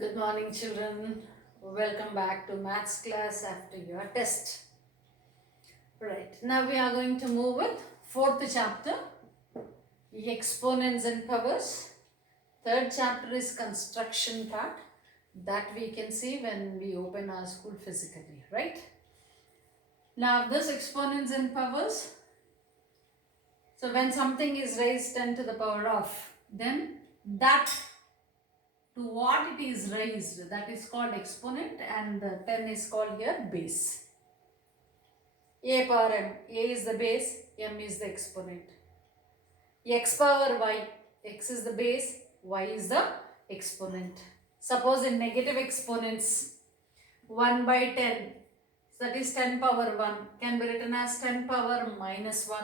Good morning, children. Welcome back to maths class after your test. Right, now we are going to move with fourth chapter, exponents and powers. Third chapter is construction part that we can see when we open our school physically, right? Now this exponents and powers, so when something is raised 10 to the power of, then that to what it is raised, that is called exponent, and the 10 is called here base. A power m, a is the base, m is the exponent. X power y, x is the base, y is the exponent. Suppose in negative exponents, 1 by 10, that is 10 power 1, can be written as 10 power minus 1.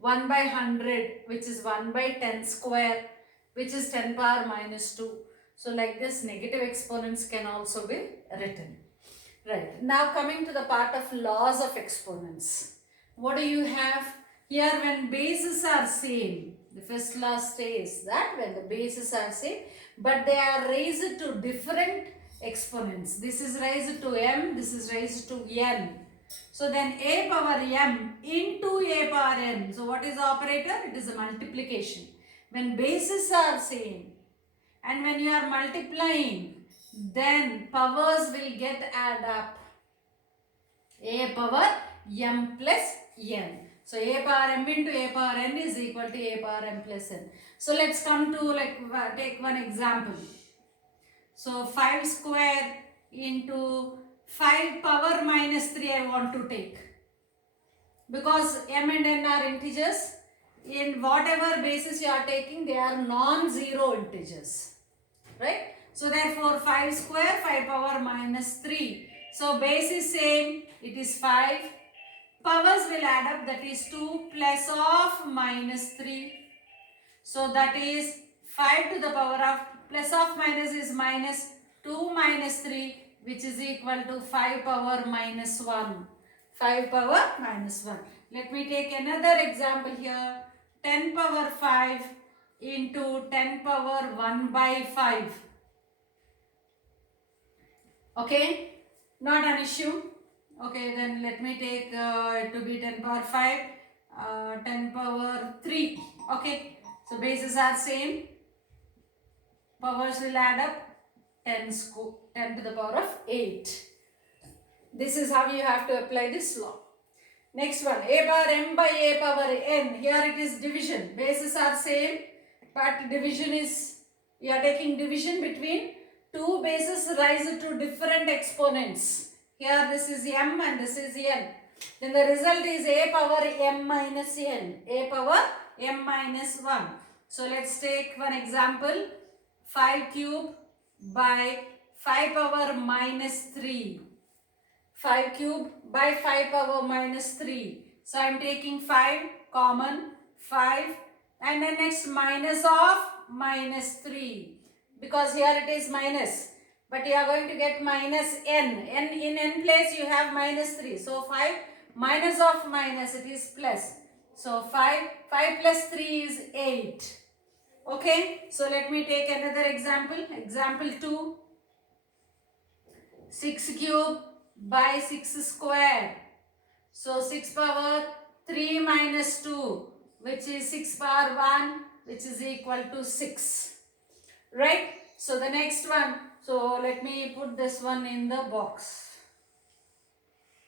1 by 100, which is 1 by 10 square, which is 10 power minus 2. So like this, negative exponents can also be written. Right. Now coming to the part of laws of exponents. What do you have? Here when bases are same, the first law says that when the bases are same, but they are raised to different exponents. This is raised to m, this is raised to n. So then a power m into a power n. So what is the operator? It is a multiplication. When bases are same and when you are multiplying, then powers will get add up. A power m plus n. So a power m into a power n is equal to a power m plus n. So let's come to take one example. So 5 square into 5 power minus 3 I want to take. Because m and n are integers, in whatever basis you are taking, they are non-zero integers. Right? So therefore 5 square, 5 power minus 3. So base is same, it is 5. Powers will add up, that is 2 plus of minus 3. So that is 5 to the power of plus of minus is minus 2 minus 3, which is equal to 5 power minus 1. 5 power minus 1. Let me take another example here. 10 power 5 into 10 power 1 by 5. Okay, not an issue. Okay, then let me take it to be 10 power 5, 10 power 3. Okay, so bases are same. Powers will add up 10 to the power of 8. This is how you have to apply this law. Next one, a power m by a power n. Here it is division. Bases are same, but division is, you are taking division between two bases raised to different exponents. Here this is m and this is n. Then the result is a power m minus n. A power m minus 1. So let's take one example. 5 cube by 5 power minus 3. 5 cube by 5 power minus 3. So I am taking 5 common, 5, and then next minus of minus 3. Because here it is minus. But you are going to get minus n. In n place you have minus 3. So 5 minus of minus, it is plus. So 5 plus 3 is 8. Okay. So let me take another example. Example 2. 6 cube by 6 square. So 6 power 3 minus 2, which is 6 power 1, which is equal to 6. Right? So the next one. So let me put this one in the box.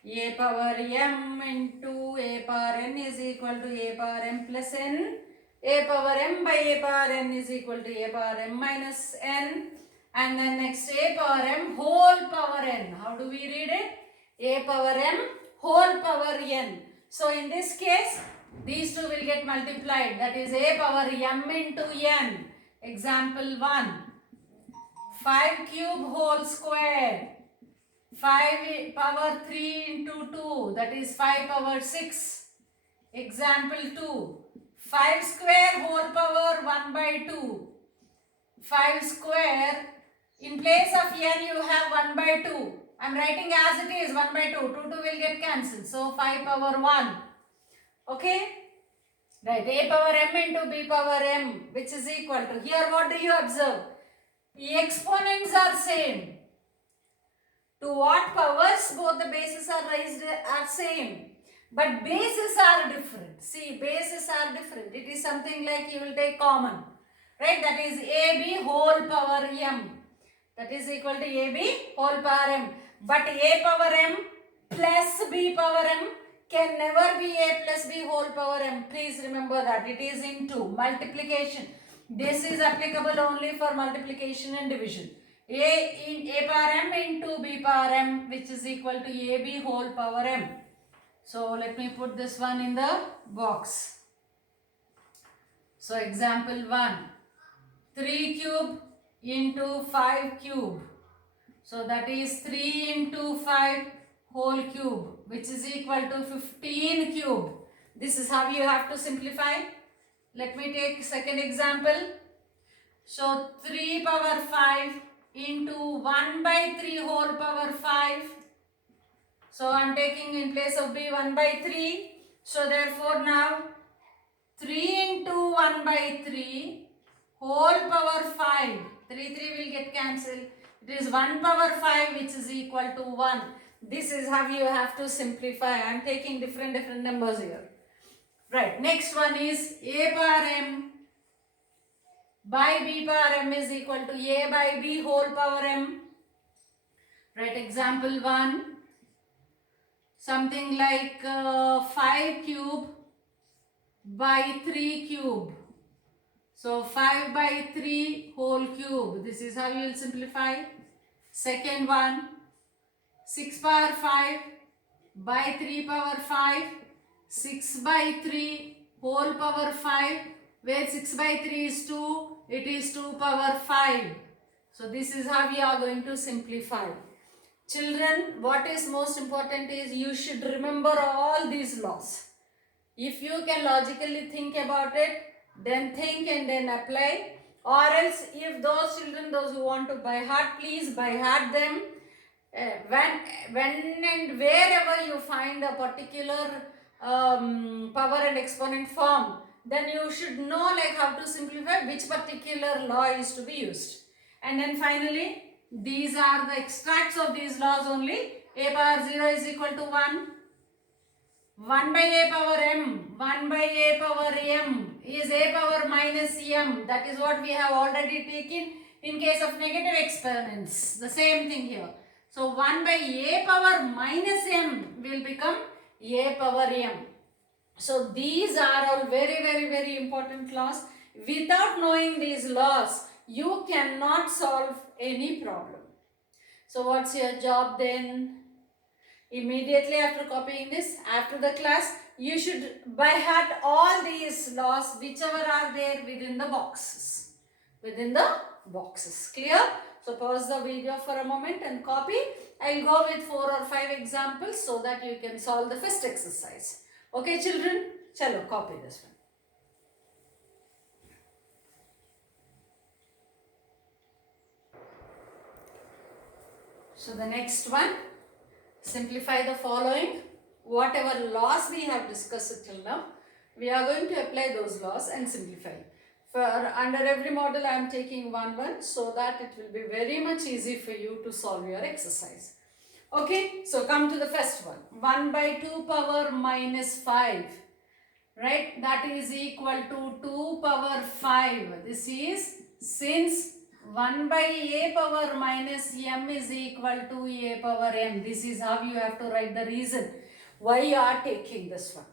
A power m into a power n is equal to a power m plus n. A power m by a power n is equal to a power m minus n. And then next a power m whole power n. How do we read it? A power m whole power n. So in this case, these two will get multiplied. That is a power m into n. Example 1. 5 cube whole square. 5 power 3 into 2. That is 5 power 6. Example 2. 5 square whole power 1 by 2. 5 square. In place of n you have 1 by 2. I am writing as it is 1 by 2. 2 will get cancelled. So 5 power 1. Okay. Right. A power m into b power m, which is equal to, here what do you observe? exponents are same. To what powers both the bases are raised are same. But bases are different. See, bases are different. It is something like you will take common. Right? That is AB whole power m. That is equal to AB whole power m. But A power m plus B power m can never be A plus B whole power m. Please remember that. It is into multiplication. This is applicable only for multiplication and division. A power m into B power m, which is equal to AB whole power m. So let me put this one in the box. So example 1. 3 cube into 5 cube. So that is 3 into 5 whole cube, which is equal to 15 cube. This is how you have to simplify. Let me take second example. So 3 power 5 into 1 by 3 whole power 5. So I am taking in place of B 1 by 3. So therefore now 3 into 1 by 3 whole power 5. 3 will get cancelled. It is 1 power 5 which is equal to 1. This is how you have to simplify. I am taking different numbers here. Right. Next one is A power m by B power m is equal to A by B whole power m. Right. Example 1. Something like 5 cube by 3 cube. So 5 by 3 whole cube. This is how you will simplify. Second one, 6 power 5 by 3 power 5. 6 by 3 whole power 5. Where 6 by 3 is 2, it is 2 power 5. So this is how we are going to simplify. Children, what is most important is you should remember all these laws. If you can logically think about it, then think and then apply. Or else, if those children, those who want to by heart, please by heart them. When and wherever you find a particular power and exponent form, then you should know like how to simplify which particular law is to be used. And then finally, these are the extracts of these laws only. A power 0 is equal to 1. 1 by A power m, 1 by A power m is A power minus m. That is what we have already taken in case of negative exponents. The same thing here. So 1 by A power minus m will become A power m. So these are all very important laws. Without knowing these laws, you cannot solve any problem. So what's your job then? Immediately after copying this, after the class, you should by heart all these laws whichever are there within the boxes. Within the boxes. Clear? So pause the video for a moment and copy. I'll go with 4 or 5 examples so that you can solve the first exercise. Okay children? Chalo, copy this one. So the next one, simplify the following. Whatever laws we have discussed till now, we are going to apply those laws and simplify. For under every model I am taking one so that it will be very much easy for you to solve your exercise. Okay, so come to the first one. 1 by 2 power minus 5. Right, that is equal to 2 power 5. This is since 1 by A power minus m is equal to A power m. This is how you have to write the reason why you are taking this one.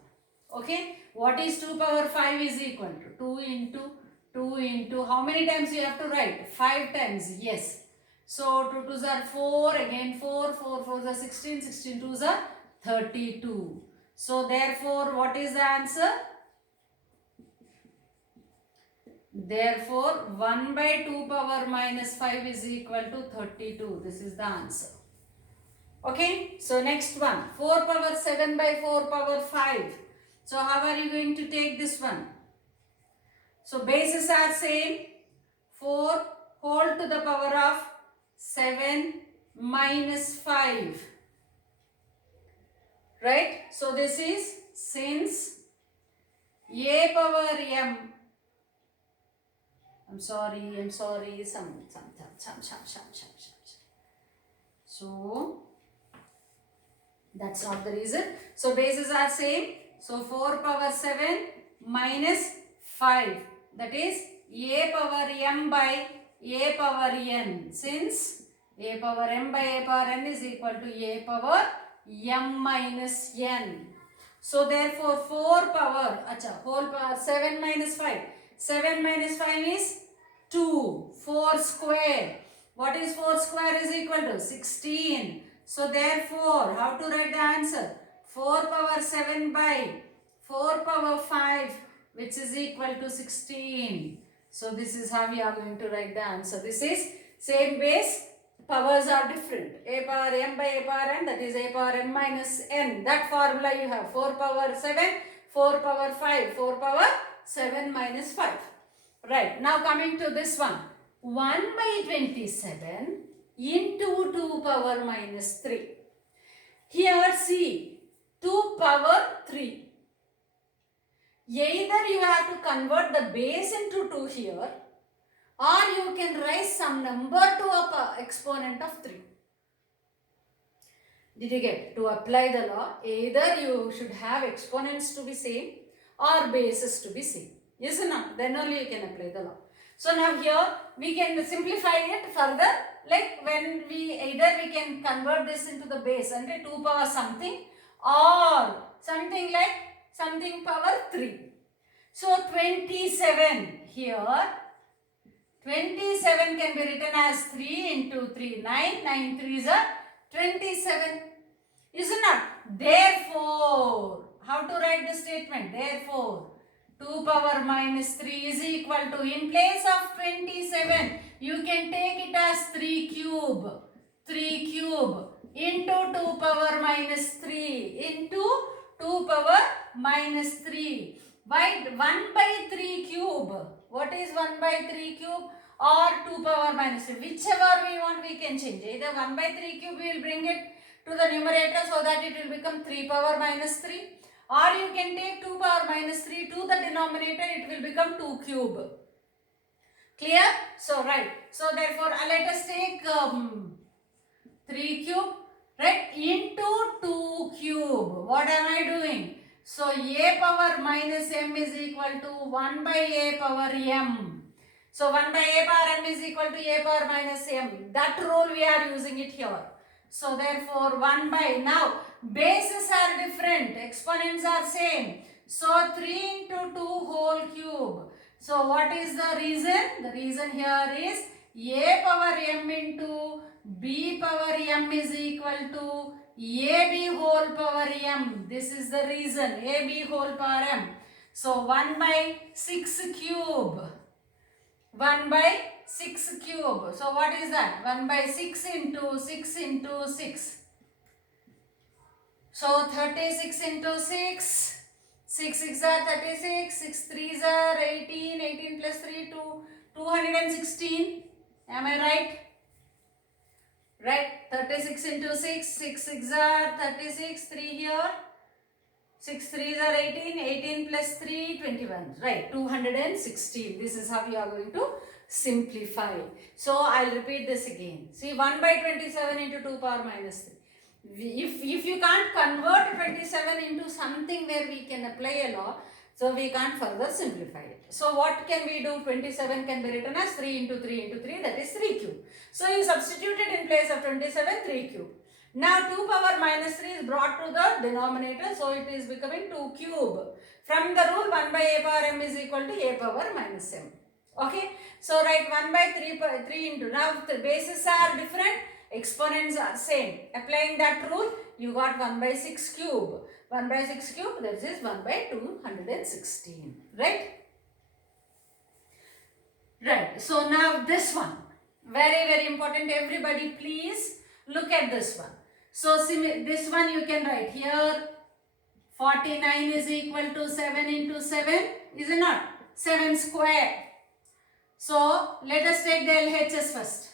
Okay, what is 2 power 5 is equal to 2 into how many times you have to write? 5 times, yes. So 2 2s are 4, again 4, 4 4s are 16, 16 2s are 32. So therefore, what is the answer? Therefore, 1 by 2 power minus 5 is equal to 32. This is the answer. Okay. So next one. 4 power 7 by 4 power 5. So how are you going to take this one? So bases are same. 4 whole to the power of 7 minus 5. Right. So this is since A power m. I'm sorry, some. So, that's not the reason. So, bases are same. So, 4 power 7 minus 5. That is a power m by a power n. Since a power m by a power n is equal to a power m minus n. So, therefore, 4 power, whole power 7 minus 5. 7 minus 5 is 2. 4 square. What is 4 square is equal to 16. So, therefore, how to write the answer? 4 power 7 by 4 power 5, which is equal to 16. So, this is how we are going to write the answer. This is same base. Powers are different. A power m by a power n, that is a power m minus n. That formula you have 4 power 7, 4 power 5, 4 power 7 minus 5. Right. Now coming to this one. 1 by 27 into 2 power minus 3. Here see 2 power 3. Either you have to convert the base into 2 here, or you can raise some number to a exponent of 3. Did you get? To apply the law, either you should have exponents to be same or bases to be same. Yes or no? Then only you can apply the law. So now here we can simplify it further. Like when we can convert this into the base and 2 power something, or something like something power 3. So 27 here. 27 can be written as 3 into 3, 9, 9 3s are 27. Is it not? Therefore, how to write the statement? Therefore, 2 power minus 3 is equal to, in place of 27, you can take it as 3 cube. 3 cube into 2 power minus 3 into 2 power minus 3. Why 1 by 3 cube? What is 1 by 3 cube or 2 power minus 3? Whichever we want we can change. Either 1 by 3 cube we will bring it to the numerator so that it will become 3 power minus 3. Or you can take 2 power minus 3 to the denominator, it will become 2 cube. Clear? So right. So therefore let us take 3 cube, right, into 2 cube. What am I doing? So a power minus m is equal to 1 by a power m. So 1 by a power m is equal to a power minus m. That rule we are using it here. So therefore 1 by, now bases are different, exponents are same. So 3 into 2 whole cube. So what is the reason? The reason here is a power m into b power m is equal to ab whole power m. This is the reason, ab whole power m. So 1 by 6 cube. 1 by 6 cube. So what is that? 1 by 6 into 6 into 6. So 36 into 6. 6 6 are 36. 6 3s are 18. 18 plus 3 216. Am I right? Right, 36 into 6, 6 6 are 36, 3 here, 6 3s are 18, 18 plus 3, 21, right, 216. This is how we are going to simplify. So, I will repeat this again. See, 1 by 27 into 2 power minus 3. If you can't convert 27 into something where we can apply a law, so we can't further simplify it. So what can we do? 27 can be written as 3 into 3 into 3, that is 3 cube. So you substituted in place of 27, 3 cube. Now 2 power minus 3 is brought to the denominator, so it is becoming 2 cube. From the rule 1 by a power m is equal to a power minus m. Okay, so write 1 by 3 into, now the bases are different, exponents are same. Applying that rule, you got 1 by 6 cube. 1 by 6 cube, that is 1 by 216, right? Right, so now this one, very important, everybody please look at this one. So this one you can write here, 49 is equal to 7 into 7, is it not? 7 square. So let us take the LHS first.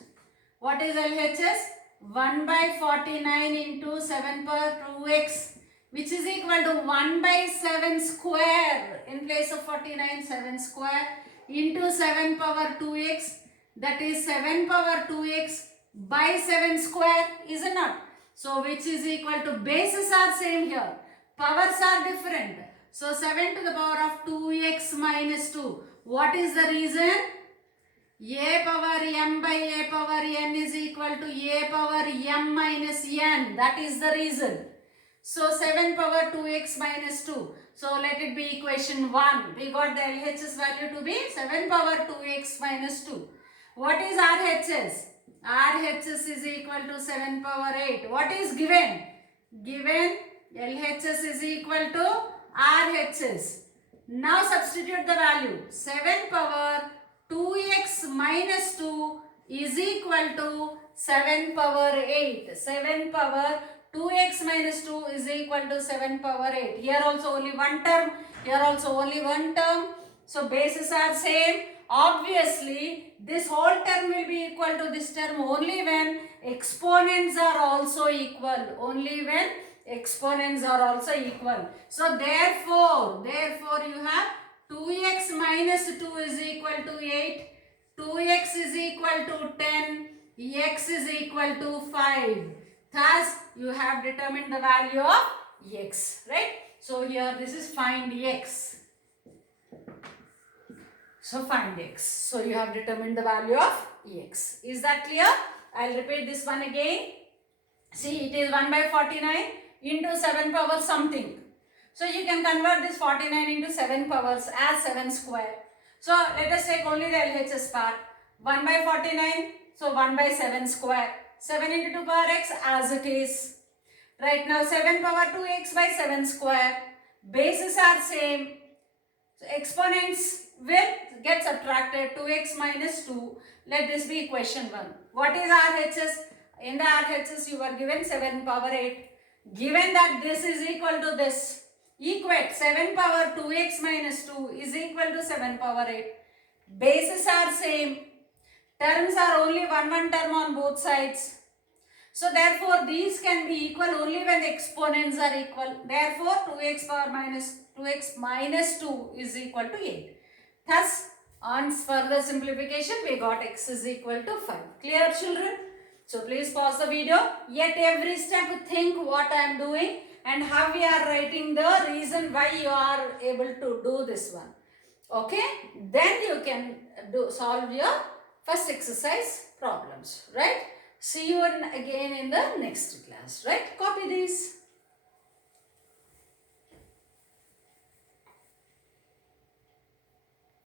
What is LHS? 1 by 49 into 7 power 2x, which is equal to 1 by 7 square. In place of 49, 7 square into 7 power 2x, that is 7 power 2x by 7 square, is it not? So which is equal to, bases are same here, powers are different. So 7 to the power of 2x minus 2. What is the reason? A power m by a power n is equal to a power m minus n. That is the reason. So 7 power 2x minus 2. So let it be equation 1. We got the LHS value to be 7 power 2x minus 2. What is RHS? RHS is equal to 7 power 8. What is given? Given LHS is equal to RHS. Now substitute the value. 7 power 2x minus 2 is equal to 7 power 8. 7 power 2x minus 2 is equal to 7 power 8. Here also only one term. Here also only one term. So bases are same. Obviously, this whole term will be equal to this term only when exponents are also equal. Only when exponents are also equal. So therefore you have 2x minus 2 is equal to 8. 2x is equal to 10. X is equal to 5. Thus, you have determined the value of x, right? So here this is find x. So find x. So you have determined the value of x. Is that clear? I'll repeat this one again. See, it is 1 by 49 into 7 power something. So you can convert this 49 into 7 powers as 7 square. So let us take only the LHS part. 1 by 49, so 1 by 7 square. 7 into 2 power x as it is. Right now 7 power 2x by 7 square. Bases are same. So exponents will get subtracted. 2x minus 2. Let this be equation 1. What is RHS? In the RHS you are given 7 power 8. Given that this is equal to this, equate 7 power 2x minus 2 is equal to 7 power 8. Bases are same. Terms are only one term on both sides. So therefore these can be equal only when the exponents are equal. Therefore 2x minus 2 is equal to 8. Thus on further simplification we got x is equal to 5. Clear, children? So please pause the video. Yet every step think what I am doing and how we are writing the reason why you are able to do this one. Okay? Then you can solve your first exercise problems, right? See you again in the next class, right? Copy this.